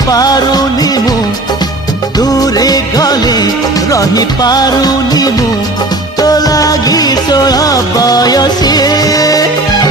पारुनी मु दूरे गले रही पारुनी मु तो लागी 16 बयसी